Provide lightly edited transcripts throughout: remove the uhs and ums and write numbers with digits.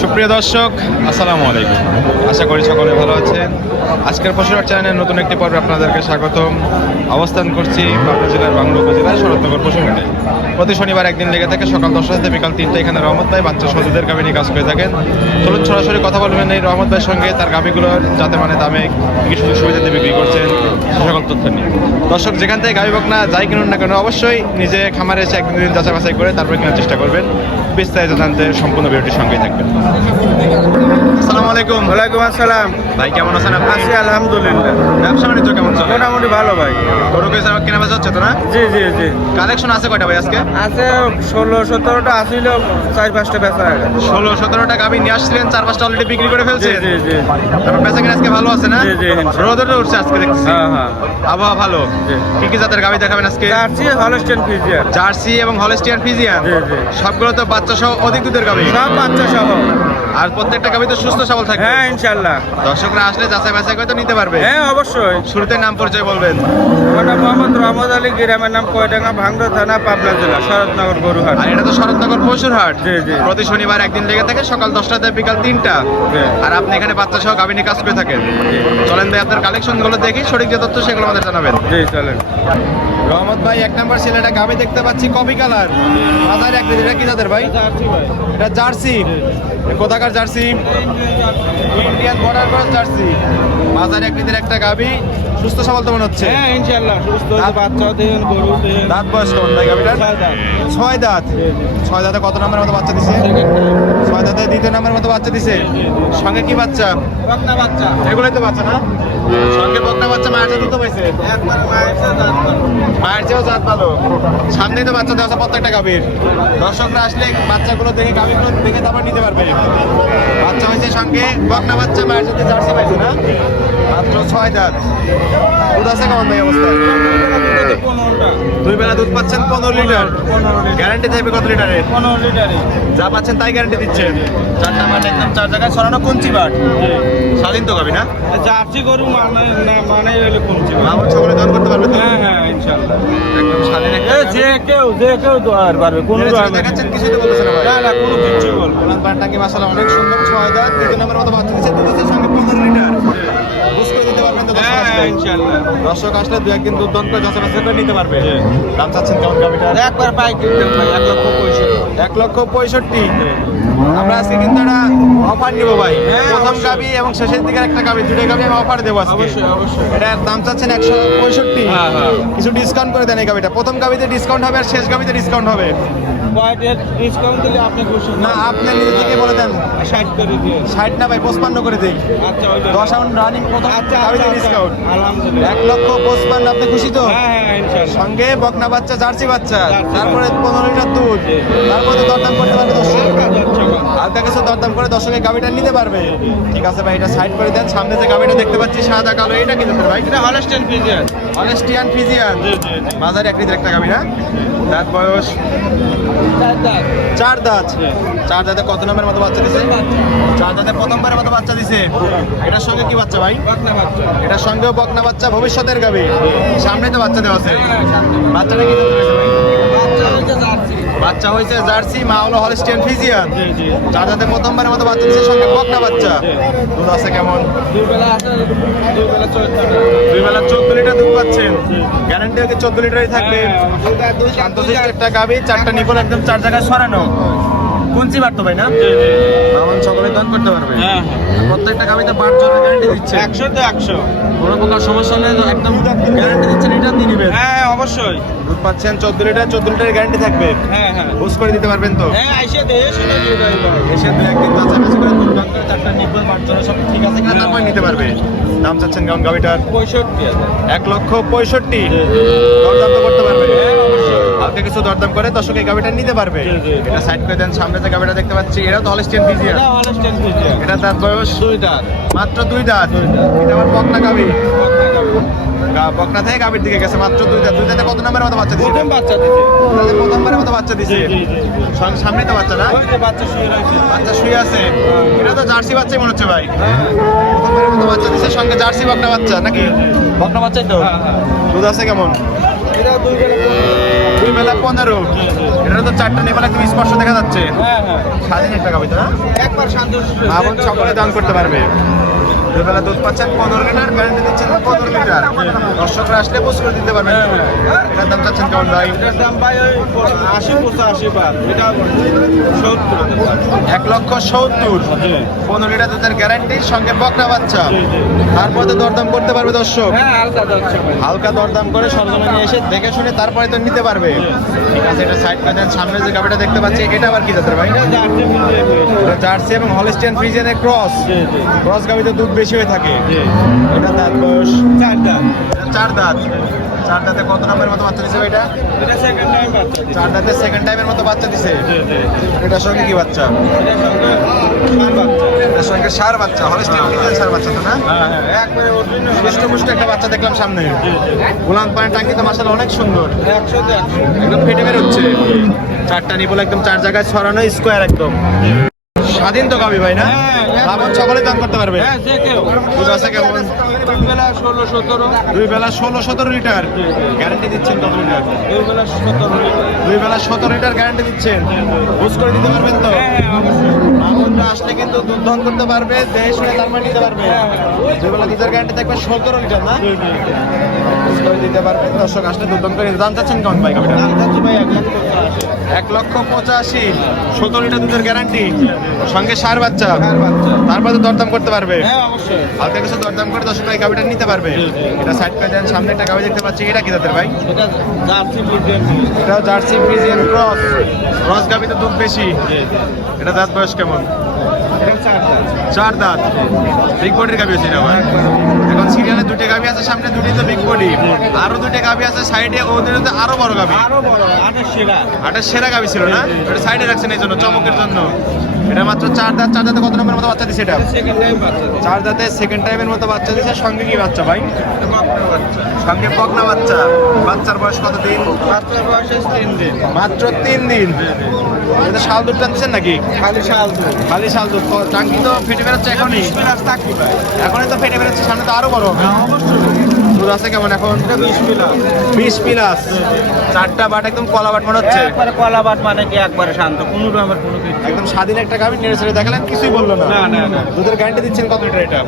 সুপ্রিয় দর্শক, আসসালামু আলাইকুম। আশা করি সকলে ভালো আছেন। আজকের পশুহাট চ্যানেলের নতুন একটি পর্বে আপনাদেরকে স্বাগতম। অবস্থান করছি পাবনা জেলার বাংলা উপজেলার শরৎনগর পশুহাটে। প্রতি শনিবার একদিন লেগে থাকে সকাল 10টা থেকে বিকাল 3টা। এখানে রহমত ভাই বাচ্চা সহজদের গাভী নিয়ে কাজ করে থাকেন। চলুন সরাসরি কথা বলবেন এই রহমত ভাইয়ের সঙ্গে, তার গাভীগুলোর যাতে মানে দামে কি সুযোগ সুবিধাতে বিক্রি করছেন সে সকল তথ্য নিয়ে। দর্শক যেখান থেকে গাভী বকনা যাই কিনুন না কেন, অবশ্যই নিজে খামারে এসে একদিন দুদিন যাচাই বাছাই করে তারপর কেনার চেষ্টা করবেন। বিস্তারিত জানতে সম্পূর্ণ ভিডিওটির সঙ্গেই থাকবেন। আসসালামু আলাইকুম। ওয়ালাইকুম আসসালাম। ভাই কেমন আছেন আপনি? আছি আলহামদুলিল্লাহ। ব্যবসা বাণিজ্য কেমন চলে? মোটামুটি ভালো ভাই। গরু কেসা কেনা বেচা হচ্ছে তো না? জি জি জি। কালেকশন আছে কয়টা ভাই আজকে? আছে 16-17টা আসিল, 4-5টা বেচা হয়ে গেছে। 16-17টা গাভী নিয়ে আসছিলেন, 4-5টা অলরেডি বিক্রি করে জি ফেলছে। জি জি। তারপর বেচা কিনা আজকে ভালো আছে না? জি জি, ইনশাআল্লাহ। রোদে উঠছে আজকে দেখছি। হ্যাঁ হ্যাঁ। আবহাওয়া ভালো। জি। কি কি জাতের গাভী দেখাবেন আজকে? Jersey, Holstein Friesian. জার্সি এবং হলস্টিয়ান ফ্রিজিয়ান। জি জি। সবগুলো তো বাচ্চা সহ অধিক দুধের গাভী। সব বাচ্চা সহ। আর প্রত্যেকটা গাভী তো সুস্থ সবল থাকবে। হ্যাঁ ইনশাআল্লাহ। দর্শকরা আসলে যাচাই বাছাই করে তো নিতে পারবে। হ্যাঁ অবশ্যই। শুরুতে নাম পরিচয় বলবেন। ওটা মোহাম্মদ রহমত আলী, গ্রামের নাম কয়ডাঙ্গা, ভাঙ্গড়া থানা, পাবনা জেলা, শরৎনগর গরুহাট। আর এটা তো শরৎনগর পশুরহাট। জি, জি। প্রতি শনিবার একদিন লেগে থাকে সকাল 10টা থেকে বিকাল 3টা। জি। আর আপনি এখানে বাচ্চা সহ গাভী নিয়ে কাজ করে থাকেন। চলেন ভাই আপনার কালেকশন গুলো দেখি, সঠিক যে তথ্য সেগুলো আমাদের জানাবেন। জি চলেন। রহমত ভাই, এক নাম্বার ছেলেটা গাভী দেখতে পাচ্ছি কপি কালার, মাথায় এক এটা কি জাতের ভাই? জার্সি ভাই। এটা জার্সি। কোথাকার jersey? Indian border cross jersey. মাথায় এক একটা গাভী, সুস্থ সবল তো মনে হচ্ছে। হ্যাঁ ইনশাআল্লাহ সুস্থ আছে, বাচ্চাও দেন, গরু দেন। দাঁত বয়স কেমন ভাই গাভীটার? 6 দাঁত। 6 দাঁত। 6 দাঁতে কত নাম্বারের মতো বাচ্চা দিছে? 6 দাঁতে 2য় নাম্বারের মতো বাচ্চা দিছে। সঙ্গে কি বাচ্চা? বকনা বাচ্চা। এগুলোই তো বাচ্চা না? সঙ্গে বকনা বাচ্চা, মায়ের সাথে তো পাইছে। একবার মায়ের সাথে দাঁত ভালো। মায়ের চেয়েও জাত ভালো। সামনেই তো বাচ্চা দেওয়া আছে প্রত্যেকটা গাভীর। দর্শকরা আসলে বাচ্চাগুলো দেখে, গাভীগুলো দেখে তারপর নিতে পারবে। বাচ্চা হয়েছে সঙ্গে বকনা বাচ্চা, মায়ের সাথে জার্সি পাইছে না? মাত্র 6 দাঁত। দুধ আছে কেমন ভাই অবস্থায়? 15টা। 2 বেলা দুধ পাচ্ছেন 15 লিটার। 15 লিটার। গ্যারান্টি থাকবে কত লিটারে? 15 লিটারে। যা পাচ্ছেন তাই গ্যারান্টি দিচ্ছেন। 4টা মাঠ একদম 4 জায়গায় ছড়ানো কুঞ্চি বাট। স্বাধীন তো গাভী না? জার্সি গরু মানে হলে কমছে। বাবুর সকলে দান করতে পারবে তো? হ্যাঁ হ্যাঁ ইনশাআল্লাহ। একদম স্বাধীন একটা গাভী। যে কেউ তো আর পারবে, কোনো ছেলে দেখাচ্ছেন, কিছুই তো বলতেছে না ভাই। না না কোনো কিছু বলবো না। ওনার বাটটাকে মাশাআল্লাহ অনেক সুন্দর। 6 দাঁত, 2 নম্বরের মতো বাচ্চা দিচ্ছে। দুধের সঙ্গে 15 লিটার। বুঝ করে দিতে পারবেন তো দর্শক হ্যাঁ আসলে? ইনশাআল্লাহ। দর্শক আসলে 2-1 দিন দুধ দন করে যাচাই বাছাই করে নিতে পারবে। দাম চাচ্ছেন কেমন গাভীটার? একবার বাইক কিনতেন ভাই, 1,65,000। 1,65,000। আমরা আজকে কিন্তু একটা অফার নিব ভাই। হ্যাঁ, প্রথম অবশ্যই। গাভী এবং শেষের দিকের একটা গাভী, দুটো গাভী আমি অফার দেবো আজকে। অবশ্যই অবশ্যই। এটার দাম চাচ্ছেন 165। হ্যাঁ, হ্যাঁ। কিছু ডিসকাউন্ট করে দেন এই গাভীটা। প্রথম গাভীতে ডিসকাউন্ট হবে আর শেষ গাভীতে ডিসকাউন্ট হবে। কয়টার ডিসকাউন্ট দিলে আপনি খুশি? না, আপনি নিজে থেকে বলে দেন। 60 করে দিয়ে। 60 না ভাই, 55 করে দেই। আচ্ছা ওইটা। 10 রাউন্ড রানিং প্রথম আচ্ছা গাভীতে ডিসকাউন্ট। আলহামদুলিল্লাহ। 1,55,000। আপনি খুশি তো? হ্যাঁ হ্যাঁ ইনশাআল্লাহ। সঙ্গে বকনা বাচ্চা, জার্সি বাচ্চা, জার্সি তারপরে 15 লিটার দুধ, তারপরে তো দরদাম করতে পারবে দর্শক। হালকা কিছু দরদাম করে দর্শকের গাভীটা নিতে পারবে। ঠিক আছে ভাই, এটা সাইড করে দেন। সামনে যে গাভীটা দেখতে পাচ্ছি সাদা কালো, এটা কি জাতের ভাই? এটা হলস্টেইন ফ্রিজিয়ান। Holstein Friesian. জি জি জি। বাজারে এক লিটার একটা গাভী না? দাঁত বয়স 4 দাঁত। 4 দাঁতে কত নম্বরের মতো বাচ্চা দিছে? 4 দাঁতে প্রথমবারের মতো বাচ্চা দিছে। এটার সঙ্গে কি বাচ্চা ভাই? বকনা বাচ্চা। এটার সঙ্গেও বকনা বাচ্চা, ভবিষ্যতের গাভী। সামনে তো বাচ্চা দেওয়া আছে। বাচ্চাটা কি জাতের হয়েছে ভাই? বাচ্চা হইছে জার্সি। বাচ্চা হয়েছে জার্সি, মা হলো হলস্টিয়ান ফ্রিজিয়ান। জি জি। 4 দাঁতে প্রথমবারের মতো বাচ্চা দিছে, সঙ্গে বকনা বাচ্চা। দুধ আছে কেমন? দুই বেলা আছে, দুই বেলা 14 টাকা। 2 বেলা 14 লিটার দুধ পাচ্ছেন। গ্যারান্টি হচ্ছে 14 লিটারই থাকবে। শান্তশিষ্ট একটা গাভী, 4টা নিপল একদম 4 জায়গায় সরানো। কুঞ্চি বাড়তো ভাই না? জি জি। বামন সকলে দান করতে পারবে। হ্যাঁ প্রত্যেকটা গাভীতে 5 জনের গ্যারান্টি দিচ্ছে। 100 তো 100। কোনো প্রকার সমস্যা হলে একদম গ্যারান্টি দিচ্ছেন, রিটার্ন দিয়ে দিবেন। হ্যাঁ অবশ্যই। দুধ পাচ্ছেন 14 লিটার, 14 লিটারের গ্যারান্টি থাকবে। হ্যাঁ হ্যাঁ। বুঝ করে দিতে পারবেন তো? হ্যাঁ আইসে দে সেটা দিয়ে যাই ভাই। এসে 2-1 দিন যাচাই করে দুধ দান করে 4টা নিপল 5 জনের সব ঠিক আছে কিনা তারপর নিতে পারবে। দাম চাচ্ছেন কেমন গাভীটার? 65,000। 1,65,000। দরদাম তো করতে পারবে। হালকা কিছু দরদাম করে দর্শক এই গাভীটা নিতে পারবে। জি, জি। এটা সাইড করে দেন। সামনে যে গাভীটা দেখতে পাচ্ছি, এটাও তো হলস্টিয়ান ফ্রিজিয়ান। এটা হলস্টেইন ফ্রিজিয়ান। এটা দাঁত বয়স 2 দাঁত। মাত্র 2 দাঁত। 2 দাঁত। এটা আমার বকনা গাভী। বকনা গাভী। বকনা থেকে গাভীর দিকে গেছে মাত্র 2 দাঁত। 2 দাঁতে কত নম্বরের মতো বাচ্চা দিছে? প্রথম বাচ্চা দিতে। তাহলে প্রথমবারের মতো বাচ্চা দিছে। জি, জি, জি। সামনে তো বাচ্চা না? ওই যে বাচ্চা শুয়ে রয়েছে। বাচ্চা শুয়ে আছে। এটা তো জার্সি বাচ্চাই মনে হচ্ছে ভাই। প্রথমবারের মতো বাচ্চা দিছে, সঙ্গে জার্সি বকনা বাচ্চা নাকি? বকনা বাচ্চাই তো। হ্যাঁ, হ্যাঁ। দুধ আছে কেমন? এটা 2 বেলা 15। 2 বেলা 15। এটা তো 4টা নিবেলা একদম স্পষ্ট দেখা যাচ্ছে। হ্যাঁ হ্যাঁ, স্বাধীন একটা গাভী তো না? একবার শান্ত এবং সকলে দান করতে পারবে। 2 বেলা দুধ পাচ্ছেন 15 লিটার, গ্যারান্টি দিচ্ছেন 15 লিটার। দর্শকরা আসলে বুঝ করে দিতে পারবেন। এটার দাম চাচ্ছেন কেমন ভাই? এটার দাম ভাই ওই 80-85 বার, এটা 70। 1,70,000। 15 লিটার দুধের গ্যারান্টির সঙ্গে বকনা বাচ্চা। তারপরে তো দরদাম করতে পারবে দর্শক। হ্যাঁ, হালকা যাচ্ছে ভাই। হালকা দরদাম করে সরজমিনে এসে দেখে শুনে তারপরে তো নিতে পারবে। ঠিক আছে, এটা সাইড করে দেন। সামনে যে গাভিটা দেখতে পাচ্ছি এটা আবার কি জাতের ভাই? এটা জার্সি মিলিয়ে হয়েছে। এটা জার্সি এবং হলস্টিয়ান ফ্রিজিয়ানের ক্রস। জি জি ক্রস গাভিতে দুধ বেশি হয়ে থাকে। জি। এটা দাঁত বয়স 4 দাঁত। 4 দাঁত। 4 দাঁতে কত নম্বরের মতো বাচ্চা দিছে ভাই এটা? এটা সেকেন্ড টাইম বাচ্চা দিছে। 4 দাঁতে সেকেন্ড টাইমের মতো বাচ্চা দিছে। জি জি। এটার সঙ্গে কি বাচ্চা? এটার সঙ্গে ষাঁড় বাচ্চা। এটার সঙ্গে সার বাচ্চা, হলস্টিয়ান ফ্রিজিয়ান সার বাচ্চা তো না? হ্যাঁ হ্যাঁ, একবারে অরিজিনাল। সুষ্ঠু একটা বাচ্চা দেখলাম সামনে। জি জি। গোলাম পানের টাঙ্কি তো মাশাআল্লাহ অনেক সুন্দর। 100 তে 100। একদম ফেটে বের হচ্ছে। 4টা নিবল একদম 4 জায়গায় ছড়ানো স্কোয়ার একদম। স্বাধীন তো গাবি ভাই না? হ্যাঁ, লাভন সকলে দান করতে পারবে। হ্যাঁ, যে কেউ। দুধ আছে কেমন? 2 বেলা 16-17। 2 বেলা 16-17 লিটার। গ্যারান্টি দিচ্ছেন কত লিটার? 2 বেলা 17 লিটার। 2 বেলা 17 লিটার গ্যারান্টি দিচ্ছেন। বুঝ করে দিতে পারবেন তো? হ্যাঁ হ্যাঁ, অবশ্যই। লাভনরা আসলে কিন্তু দুধ দহন করতে পারবে, দেশ শুনে তারপর নিতে পারবে। 2 বেলা দুধের গ্যারান্টি থাকবে 17 লিটার না? জি জি। বুঝ করে দিতে পারবেন। দর্শক আসলে দুধ দহন করে দাম চাচ্ছেন কেমন ভাই গাবিটা? দাম যাচ্ছে ভাই 1,85,000। 1,85,000। 17 লিটার দুধের গ্যারান্টি সঙ্গে সার বাচ্চা। ষাঁড় বাচ্চা। তারপরে তো দরদাম করতে পারবে। হ্যাঁ, অবশ্যই। হালকা কিছু দরদাম করে 10 টাকা গাবিটা নিতে পারবে। জি, জি। এটা সাইড করে দেন। সামনে একটা গাবি দেখতে পাচ্ছি, এটা কি জাতের ভাই? এটা জার্সি মিডিয়াম। এটাও জার্সি ফ্রিজিয়ান ক্রস। ক্রস গাবিতে দুধ বেশি। জি জি। এটা দাঁত বয়স কেমন? এটা 4 দাঁত। 4 দাঁত। বিগ বডির গাবি আছে এটা ভাই। এখন সিরিয়ালে 2টে গাবি আছে, সামনে 2টি তো বিগ বডি। আরো 2টে গাবি আছে সাইডে, ওদের তো আরো বড় গাবি। আরো বড়, আটের সেরা। আটের সেরা গাবি ছিল না? এটা সাইডে রাখছেন এই জন্য, চমকের জন্য। এটা মাত্র 4 দাঁত। 4 দাঁতে কত নম্বরের মতো বাচ্চা দিছে এটা? সেকেন্ড টাইম বাচ্চা দিছে। 4 দাঁতে সেকেন্ড টাইমের মতো বাচ্চা দিছে। সঙ্গে কি বাচ্চা ভাই? এটা বাপরে বাচ্চা। সঙ্গে বকনা বাচ্চা। বাচ্চার বয়স কত দিন? বাচ্চার বয়স 3 দিন। মাত্র 3 দিন। এটা শাল দুধ টানছেন নাকি? খালি শাল দুধ। খালি শাল দুধ। টাঙ্কি তো ফেটে বেরোচ্ছে এখনই। প্লাস থাকবে ভাই। এখনই তো ফেটে বেরোচ্ছে, সামনে তো আরো বড় হবে। অবশ্যই। দুধ আছে কেমন এখন? এটা 20 প্লাস। 20 প্লাস। 4টা বাট একদম কলা বাট মনে হচ্ছে। একবারে কলাবাট, মানে কি একবারে শান্ত, কোনো রকমের কোনো কিছু। একদম স্বাধীন একটা গাভী নেড়ে ছেড়ে দেখালেন, কিছুই বললো না। না না না। দুধের গ্যারান্টি দিচ্ছেন কত লিটার এটা?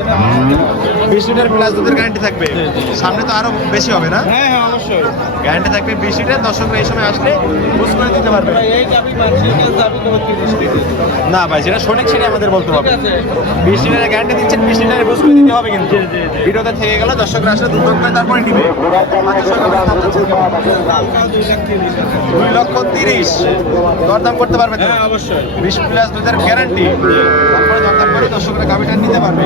20 লিটার প্লাস দুধের গ্যারান্টি থাকবে। জি, জি। সামনে তো আরো বেশি হবে না? হ্যাঁ হ্যাঁ, অবশ্যই। গ্যারান্টি থাকবে 20 লিটার। দর্শকরা এই সময় আসলে বুঝ করে দিতে পারবে। ভাই এই যাবি মানুষের কাছে যাবি তো 30 লিটার। না ভাই, যেটা সঠিক সেটা আমাদের বলতে ঠিক হবে। আছে। 20 লিটারের গ্যারান্টি দিচ্ছেন, 20 লিটারের বুঝ করে দিতে হবে কিন্তু। জি, জি, জি। ভিডিওতে থেকে গেল, দর্শকরা আসলে দুধ করে তারপরে নিবে। দাম কাল 2,30,000 টাকা। 2,30,000। দরদাম করতে পারবে তো? হ্যাঁ, অবশ্যই। 20 প্লাস দুধের গ্যারান্টি। তারপরে দরদাম করে দর্শকরা গাভিটা নিতে পারবে।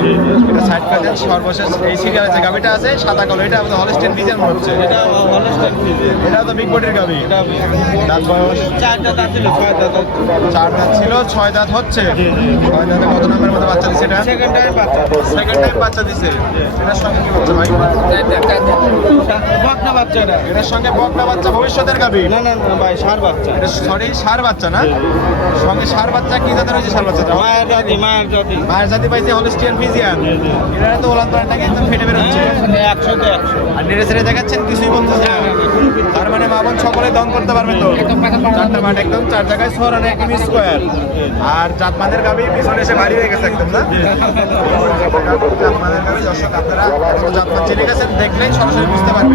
এটা সাইড করে দেন। সর্বশেষ এই সিরিয়ালে যে গাভিটা আছে সাদা কালো, এটা আমাদের হলস্টেইন ফ্রিজিয়ান মনে হচ্ছে। এটা হলস্টাইন ফ্রিজিয়ান। এটা তো বিগ বডির গাভি। এটা দাঁত বয়স 4 দাঁত ছিল, 6 দাঁত। 4 দাঁত ছিল, 6 দাঁত হচ্ছে। জি, জি। 6 দাঁতে কত নম্বরের মতো বাচ্চা দিছে এটা? সেকেন্ড টাইম বাচ্চা। সেকেন্ড টাইম বাচ্চা দিছে। এটার সঙ্গে কি বাচ্চা ভাই? বকনা বাচ্চা এটা। এটার সঙ্গে বকনা বাচ্চা ভবিষ্যতের গাভি। না না না ভাই, ষাঁড় বাচ্চা। এটা সরি সার বাচ্চা না? সঙ্গে সার বাচ্চা কি জাতের হয়েছে সার বাচ্চাটা? মায়ের জাতি, মায়ের জাতি। মায়ের জাতি পাইছে হলস্টিয়ান ফ্রিজিয়ান। এটা তো ওলান পালানটাকে একদম ফেটে বেরোচ্ছে। 100 তে 100। আর নেড়ে ছেড়ে দেখাচ্ছেন, কিছুই বলতেছে না। তার মানে মা বোন সকলে দন করতে পারবে তো? 4টা মাঠ একদম 4 জায়গায় সরানো একদম স্কোয়ার। আর জাতমানের গাভি পিছনে এসে ভারী হয়ে গেছে একদম না? জাতমানের গাভি দর্শক আপনারা এখন তো জাতমান চিনে গেছেন, দেখলেই সরাসরি বুঝতে পারবে।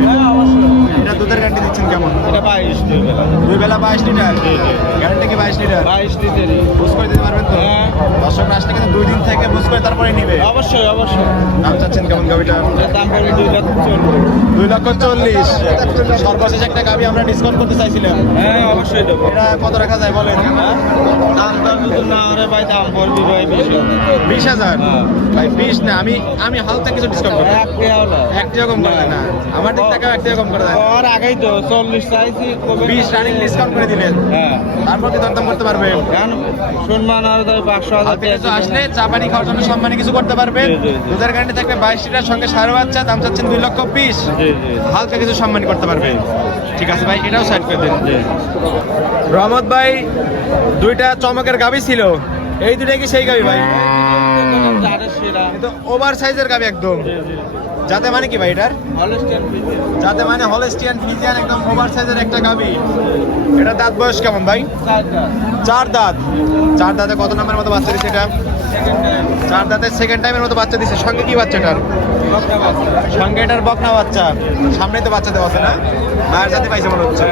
এটা দুধের গ্যারান্টি দিচ্ছেন কেমন? এটা 22 দিবে। 2 বেলা 22 লিটার। গ্যারান্টি কি 22 লিটার? 22 লিটারই। বুঝ করে দিতে পারবেন তো? হ্যাঁ। দর্শকরা আসলে কিন্তু 2 দিন থেকে বুঝ করে তারপরে নিবে। অবশ্যই অবশ্যই। দাম চাচ্ছেন কেমন গাভিটা? এটার দাম পড়বে 2,40,000। 2,40,000। সর্বশেষ একটা গাভি আমরা ডিসকাউন্ট করতে চাইছিলাম। হ্যাঁ, অবশ্যই দেবো। এটা কত রাখা যায় বলেন? দাম দাম যদি না হলে ভাই দাম পড়বি ভাই বেশি। 20,000। হ্যাঁ। ভাই 20 না, আমি হালকা কিছু ডিসকাউন্ট করবো। এক টাকাও না। 1 টাকা কম করে দেয় না। আমার দিক থেকে 1 টাকা কম করে দেয়। ওর আগেই তো 40 চাইছি, কবে? 20 রানিং ডিসকাউন্ট করে দিলেন। হ্যাঁ। তারপর কি দরদাম করতে পারবে? কেন সম্মান আর তাই 500,000 হালকা কিছু আসলে চা পানি খাওয়ার জন্য সম্মানী কিছু করতে পারবেন। জি, জি, জি। দুধের গ্যারান্টি থাকবে 22 লিটার, সঙ্গে সার বাচ্চা। দাম চাচ্ছেন 2,20,000। জি জি হালকা কিছু সম্মানী করতে পারবে। ঠিক আছে ভাই, এটাও সাইড করে দিন। জি। রহমত ভাই, 2টা চমকের গাভি ছিল, এই 2টা কি সেই গাভি ভাই? জারের সেরা। কিন্তু ওভার সাইজের গাভি একদম। জি জি। যাতে মানে কি ভাই এটার? Holstein Friesian. যাতে মানে হলস্টিয়ান ফ্রিজিয়ান, একদম ওভার সাইজের একটা গাবি। এটা দাঁত বয়স কেমন ভাই? চার দাঁত। চার দাঁতে কত নাম্বারের মতো বাচ্চা দিচ্ছে এটা? চার দাঁতের সেকেন্ড টাইমের মতো বাচ্চা দিচ্ছে। সঙ্গে কি বাচ্চা এটার? সঙ্গে এটার বকনা বাচ্চা। সামনেই তো বাচ্চা দেওয়া আছে না? মায়ের জাতি পাইছে মনে হচ্ছে।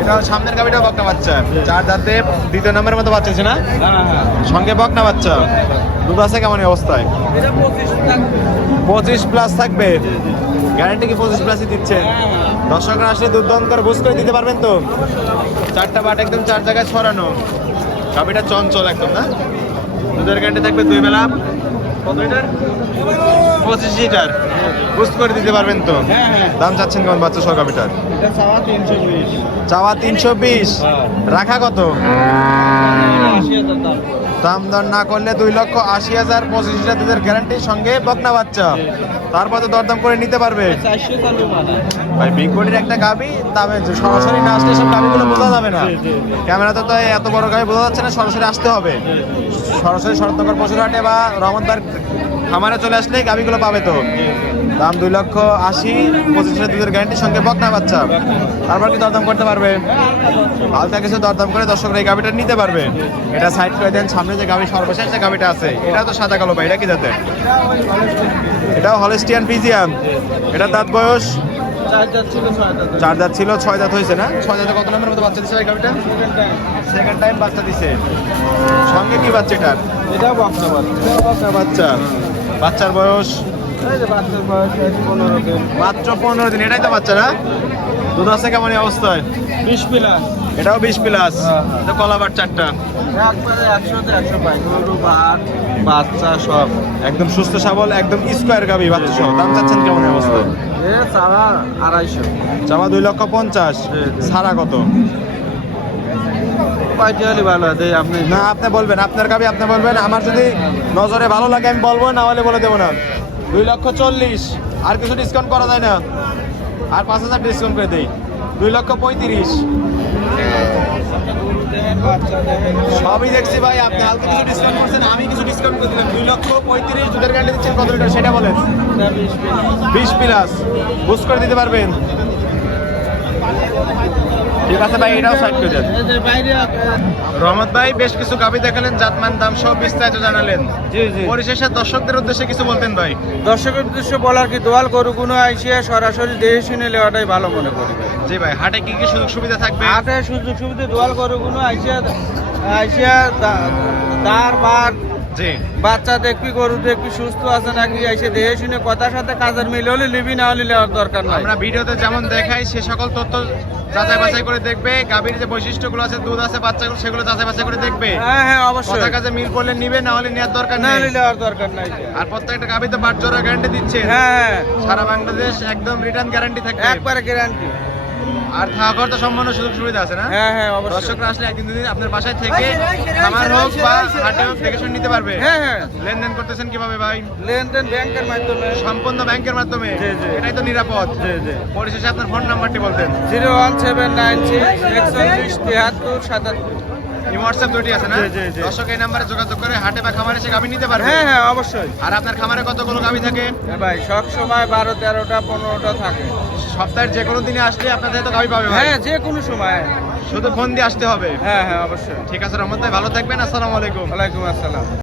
এটা সামনের গাবিটাও বকনা বাচ্চা। চার দাঁতে দ্বিতীয় নাম্বারের মতো বাচ্চা দিচ্ছে না? সঙ্গে বকনা বাচ্চা। দুধ আছে কেমন এই অবস্থায়? 25 প্লাস থাকবে। গ্যারান্টি কি 25 প্লাসই দিচ্ছে? দর্শকরা আসলে দুর্দান্ত করে বুঝ করে দিতে পারবেন তো? চারটা বাট একদম চার জায়গায় ছড়ানো। গাবিটা চঞ্চল একদম না? দুধের গ্যারান্টি থাকবে 2 বেলা। কত লিটার? 25 লিটার। বুঝ করে দিতে পারবেন তো? দাম চাচ্ছেন কেমন বাচ্চা সহ গাবিটার? চাওয়া 320। রাখা কত? দাম দর না করলে 2,80,000। 25 লিটার দুধের গ্যারান্টির সঙ্গে বকনা বাচ্চা। তারপর তো দরদাম করে নিতে পারবে। ভাই বিগ বডির একটা গাবি, তবে সরাসরি না আসলে সব গাবিগুলো বোঝা যাবে না। ক্যামেরাতে তো এত বড় গাবি বোঝা যাচ্ছে না, সরাসরি আসতে হবে। সরাসরি শরৎনগর পশুরহাটে বা রহমতদার খামারে চলে আসলেই গাবিগুলো পাবে তো। দাম 2,80,000। 25 লিটার দুধের গ্যারান্টির সঙ্গে বকনা বাচ্চা। তারপর কি দরদাম করতে পারবে? হালকা কিছু দরদাম করে দর্শকরা এই গাবিটা নিতে পারবে। এটা সাইড করে দেন। সামনে যে গাবি সর্বশেষ যে গাবিটা আছে, এটা তো সাদা কালো ভাই, এটা কি জাতের? এটাও হলস্টিয়ান ফ্রিজিয়ান। এটা দাঁত বয়স? 4 দাঁত ছিল, 6 দাঁত হয়েছে না? 6 দাঁতে কত নম্বরের মতো বাচ্চা দিচ্ছে ভাই গাবিটা? সেকেন্ড টাইম বাচ্চা দিছে। সঙ্গে কি বাচ্চা এটার? এটাও বকনা বাচ্চা। বকনা বাচ্চা। বাচ্চার বয়স? এই যে বাচ্চার বয়স 15 দিন। মাত্র 15 দিন। এটাই তো বাচ্চা না? দুধ আছে কেমন এই অবস্থায়? 20 প্লাস। এটাও 20 প্লাস। হ্যাঁ। কলাবার চারটা। একবারে 100তে 100 পাই। গরু বাচ্চা সব একদম সুস্থ সবল, একদম স্কোয়ার গাবি বাচ্চা সহ। দাম চাচ্ছেন কেমন এই অবস্থায়? এ চারা 250। চাওয়া 2,50,000। সারা কত? পাইতে হলে ভালো হয় আপনি। না আপনি বলবেন, আপনার গাবি আপনি বলবেন। আমার যদি নজরে ভালো লাগে আমি বলবো, না হলে বলে দেবো না। 2,40,000। আর কিছু ডিসকাউন্ট করা যায় না? আর 5,000 ডিসকাউন্ট করে দেই। 2,35,000। সবই দেখছি ভাই, আপনি হালকা কিছু ডিসকাউন্ট করছেন, আমি কিছু ডিসকাউন্ট করে দিলাম। 2,35,000 দুধের গ্যারান্টি দিচ্ছেন। কত লিটার সেটা বলেন? 20 প্লাস। বুঝ করে দিতে পারবেন? ঠিক আছে ভাই, এটাও সাইড করে দেন। রহমত ভাই বেশ কিছু গাবি দেখালেন, জাতমান দাম সব বিস্তারিত জানালেন। জি জি। পরিশেষে দর্শকদের উদ্দেশ্যে কিছু বলতেন ভাই? দর্শকের উদ্দেশ্যে বলার কি, দোয়াল গরুগুলো আইসিয়া সরাসরি দেহে শুনে নেওয়াটাই ভালো মনে করি। জি ভাই, হাটে কি কি সুযোগ সুবিধা থাকবে? হাটে সুযোগ সুবিধা দোয়াল গরুগুলো আইসিয়া দাঁড় বার জি। বাচ্চা দেখবি, গরু দেখবি সুস্থ আছে নাকি, এসে দেখে শুনে কথার সাথে কাজের মিল হলে লিবি, না হলে নেওয়ার দরকার নাই। আমরা ভিডিওতে যেমন দেখাই সে সকল তথ্য যাচাই বাছাই করে দেখবে। গাভীর যে বৈশিষ্ট্যগুলো আছে, দুধ আছে, বাচ্চাগুলো, সেগুলো যাচাই বাছাই করে দেখবে। হ্যাঁ হ্যাঁ অবশ্যই। কথা কাজে মিল করলে নিবে, না হলে নেওয়ার দরকার না নেই। হলে নেওয়ার দরকার নাই। আর প্রত্যেকটা গাভীতে 5 জোড়া গ্যারান্টি দিচ্ছে। হ্যাঁ সারা বাংলাদেশ একদম রিটার্ন গ্যারান্টি থাকবে। একবারে গ্যারান্টি। আর থাকা খাওয়ার তো সম্পূর্ণ সুযোগ সুবিধা আছে না? হ্যাঁ হ্যাঁ অবশ্যই। দর্শকরা আসলে একদিন দুদিন আপনার বাসায় থেকে খামার হোক বা হাটে হোক দেখে শুনে নিতে পারবে। হ্যাঁ হ্যাঁ। লেনদেন করতেছেন কিভাবে ভাই? লেনদেন ব্যাংকের মাধ্যমে। সম্পূর্ণ ব্যাংকের মাধ্যমে। জি, জি। এটাই তো নিরাপদ। জি জি। পরিশেষে আপনার ফোন নাম্বারটি বলতেন। 01796 হোয়াটসঅ্যাপ দুটি আছে না? জি, জি, জি। দর্শক এই নাম্বারে যোগাযোগ করে হাটে বা খামারে এসে গাভী নিতে পারবে। হ্যাঁ হ্যাঁ অবশ্যই। আর আপনার খামারে কতগুলো গাভী থাকে? ভাই সব সময় 12, 13টা, 15টা থাকে। সপ্তাহের যে কোনো দিনে আসলে আপনাদের তো গাভী পাবে ভাই। হ্যাঁ যে কোনো সময়। শুধু ফোন দিয়ে আসতে হবে। হ্যাঁ হ্যাঁ অবশ্যই। ঠিক আছে রহমত ভাই, ভালো থাকবেন। আসসালামু আলাইকুম। ওয়ালাইকুম আসসালাম।